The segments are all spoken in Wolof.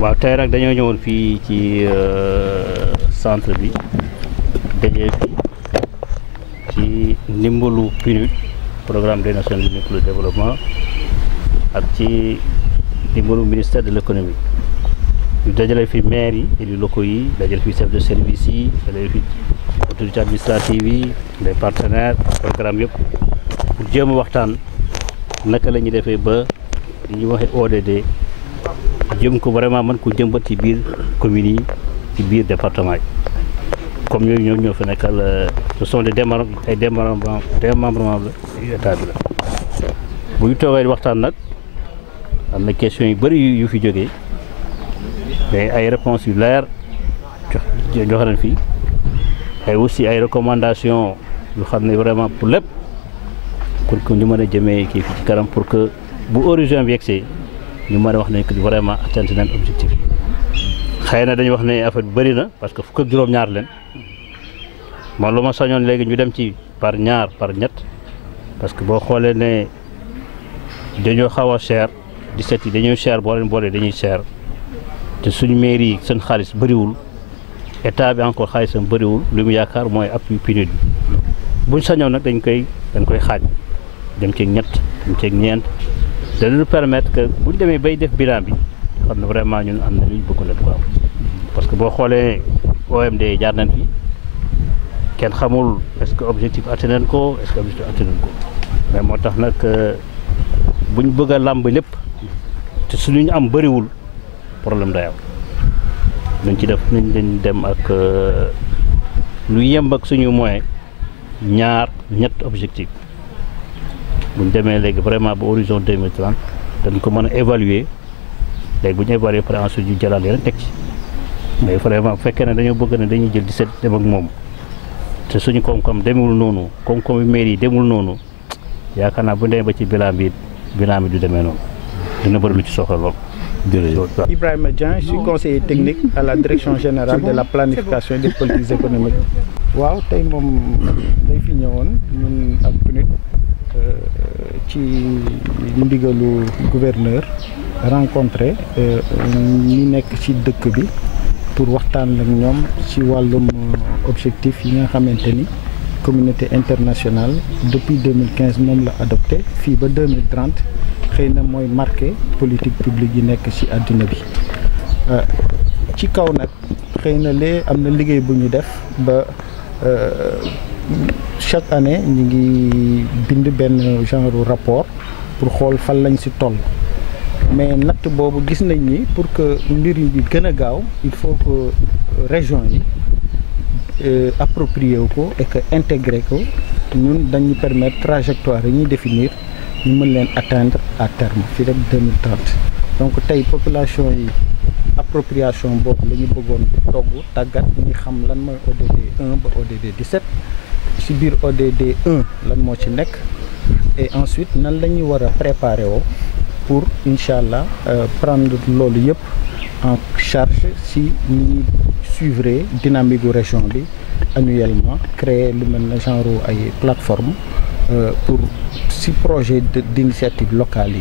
waaw tey nag dañoo ñëwoon fii ci centre bi dajee fii ci ndimbalu PNUD programme des Nations Unies pour le développement ak ci ndimbalu ministère de l'économie ñu dajale fi maire yi élus locaux yi dajale fi chef de service yi dajale fi autorité administrative yi les partenaires programme yëpp pour jéem a waxtaan naka la ñuy defee ba li ñuy waxee ODD jëm ko vraiment mën ko jëmbat ci biir communes yi ci biir département yi comme ñooñu ñoo fa nekkal ce sont des démembrements état bi la bu ñu toogee waxtaan nag am na question yu bëri yu fi jógee mais ay réponses yu leer jox nañ fi ay aussi ay recommandations yu xam ne vraiment pour lépp pour que ñu mën a jëmee kii fi ci kanam pour que bu horizon bi yegsee ñu mën a wax ne que vraiment atteindre nañ objectif yi xëy na dañu wax ne affaire bi bëri na parce que fukk ak juróom-ñaar leen man lu ma sañoon léegi ñu dem ci par ñaar par ñett parce que boo xoolee ne dañoo xaw a cher 17 yi dañoo cher boo leen boolee dañuy cher te suñu mairie yi seen xaalis bëriwul état bi encore xaalisam bëriwul li mu yaakaar mooy appui PNUD bi buñ sañoon nag dañ koy xaaj dem ceeg ñett dem ceeg ñeent dañu permettre que buñ demee bay def bilan bi xam ne vraiment ñun am na lu ñu bëgg leen ko am parce que boo xoolee OMD jaar nañ fi kenn xamul est-ce que objectif atteint nañ ko est-ce que objectif atteint nañ ko mais moo tax nag buñ bëgg a làmb lépp te suñu ñu am bëriwul problème day am nañ ci def nañ dem ak lu yemb ak suñu moyen ñaar ñett objectif buñ demee léegi vraiment ba horizon 2030 dañ ko mën a évaluer léegi bu ñu évaluer pare ensuite ñu jëlaat yeneen teg ci mais vraiment bu fekkee ne dañoo bëgg ne dañuy jël 17 dem ak moom te suñu koom-koom demul noonu koom-koom mairie yi demul noonu yaakaar naa bu demee ba ci bilan bi du demee noonu dina bëri lu ci soxla lool. Ibrahima Dieng, je suis conseiller technique à la direction générale de la planification et des politiques économiques. waaw tey moom day fi ñëwoon ñun ak PNUD ci ndigalu gouverneur rencontré ñi nekk ci dëkk bi pour waxtaan ak ñoom ci wàllum objectif yi nga xamante ni communauté internationale depuis 2015 moom la adopté fii ba 2030 xëy na mooy marqué politique publique yi nekk ci àddina bi ci kaw nag xëy na lee am na liggéey bu ñu def ba chaque année ñu ngi bind benn genre rapport pour xool fan lañ ci toll mais natt boobu gis nañ ni pour que mbir yi gën a gaaw il faut que région yi approprier wu ko et que intégrer ko ñun dañu permettre trajectoire yi ñuy définir ñu mën leen atteindre à terme fii rek 2030 donc tey population yi appropriation boobu la ñu bëggoon togg tàggat ñi xam lan mooy ODD 1 ba ODD 17 ci biir ODD 1 lan moo ci nekk et ensuite nan la ñuy war a préparer woo pour incha allah prendre loolu yëpp en charge si ni ñuy suivre dynamique gu région bi annuellement créer lu mel ne genre ay plateforme pour si projet d'initiative locale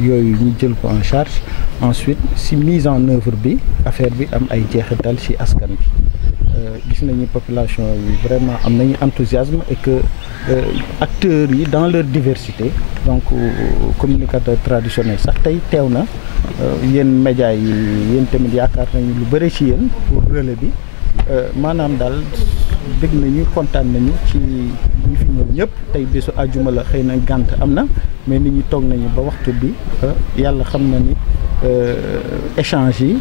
yi yooyu ñu jël ko en charge ensuite si mise en œuvre bi affaire bi am ay jeexital ci askan bi gis nañu population yi vraiment am nañu enthousiasme et que acteurs yi dans leur diversité donc communicateurs traditionnels sax tey teew na yéen médias yi yéen tamit yaakaar nañu lu bëri ci yéen pour relais bi maanaam daal bëgg nañu kontaan nañu ci ñi fi ñëw ñëpp tey bésu àjjuma la xëy na gànt am na mais nit ñi toog nañu ba waxtu bi yàlla xam na ni échange yi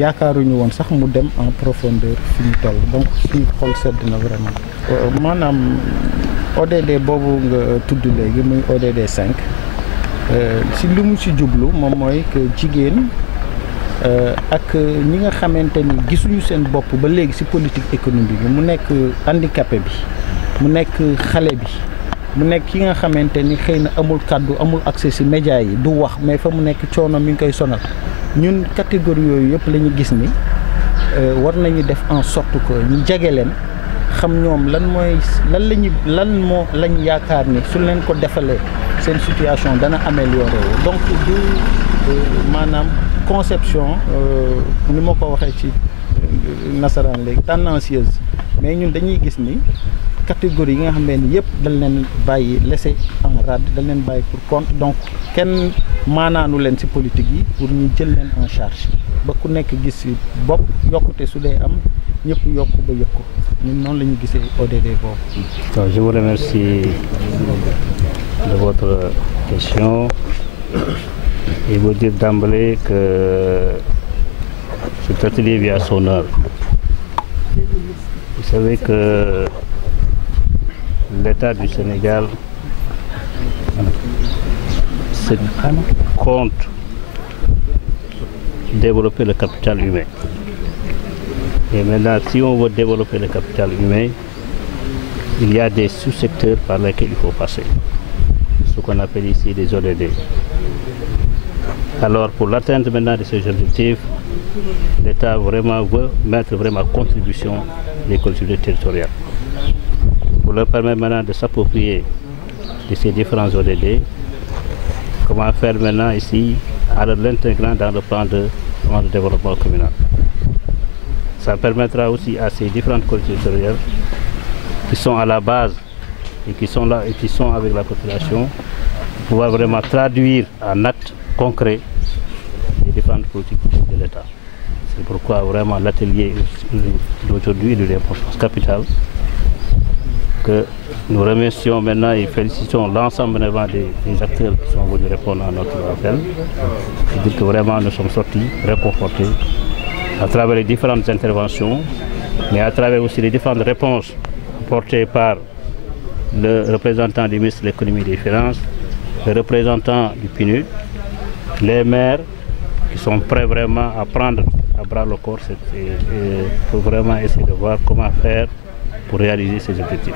yaakaaruñu woon sax mu dem en profondeur fi ñu toll donc suñu xol sedd na vraiment. maanaam ODD boobu nga tudd léegi muy ODD 5 si lu mu si jublu moom mooy que jigéen ak ñi nga xamante ni gisuñu seen bopp ba léegi si politique économique bi mu nekk handicapé bi mu nekk xale bi mu nekk ki nga xamante ni xëy na amul kàddu amul accès si médias yi du wax mais fa mu nekk coono mi ngi koy sonal ñun catégorie yooyu yëpp la ñu gis ni war nañu def en sorte que ñu jege leen xam ñoom lan moo lañ yaakaar ni su leen ko defalee seen situation dana amélioré wu donc du maanaam conception ni ma ko waxee ci nasaraan léegi tendancieuse mais ñun dañuy gis ni catégorie yi nga xam ne yëpp dañ leen bàyyi laisser en rade dañ leen bàyyi pour compte donc kenn maanaanu leen ci politique yi pour ñu jël leen en charge ba ku nekk gis ci bopp yokkute su dee am ñëpp yokk ba yëg ko ñun noonu la ñu gisee ODD boobu. Je vous remercie de votre question et vous dire d'emblée que cet atelier vient à son heure. Vous savez que l'État du Sénégal compte développer le capital humain. Et maintenant, si on veut développer le capital humain, il y a des sous-secteurs par lesquels il faut passer, ce qu'on appelle ici des ODD. Alors, pour l'atteinte maintenant de ces objectifs, l'État vraiment veut mettre vraiment à contribution les collectivités territoriales pour leur permettre maintenant de s'approprier de ces différents ODD. Comment faire maintenant ici en l'intégrant dans le plan de développement communal. Ça permettra aussi à ces différentes collectivités territoriales qui sont à la base et qui sont là et qui sont avec la population de pouvoir vraiment traduire en actes concrets les différentes politiques de l'État. C'est pourquoi vraiment l'atelier d'aujourd'hui est d'une importance capitale, que nous remercions maintenant et félicitons l'ensemble des acteurs qui sont venus répondre à notre appel et dire que vraiment nous sommes sortis réconfortés à travers les différentes interventions, mais à travers aussi les différentes réponses apportées par le représentant du ministre de l'économie et des finances, le représentant du PNUD, les maires qui sont prêts vraiment à prendre à bras le corps pour vraiment essayer de voir comment faire pour réaliser ces objectifs.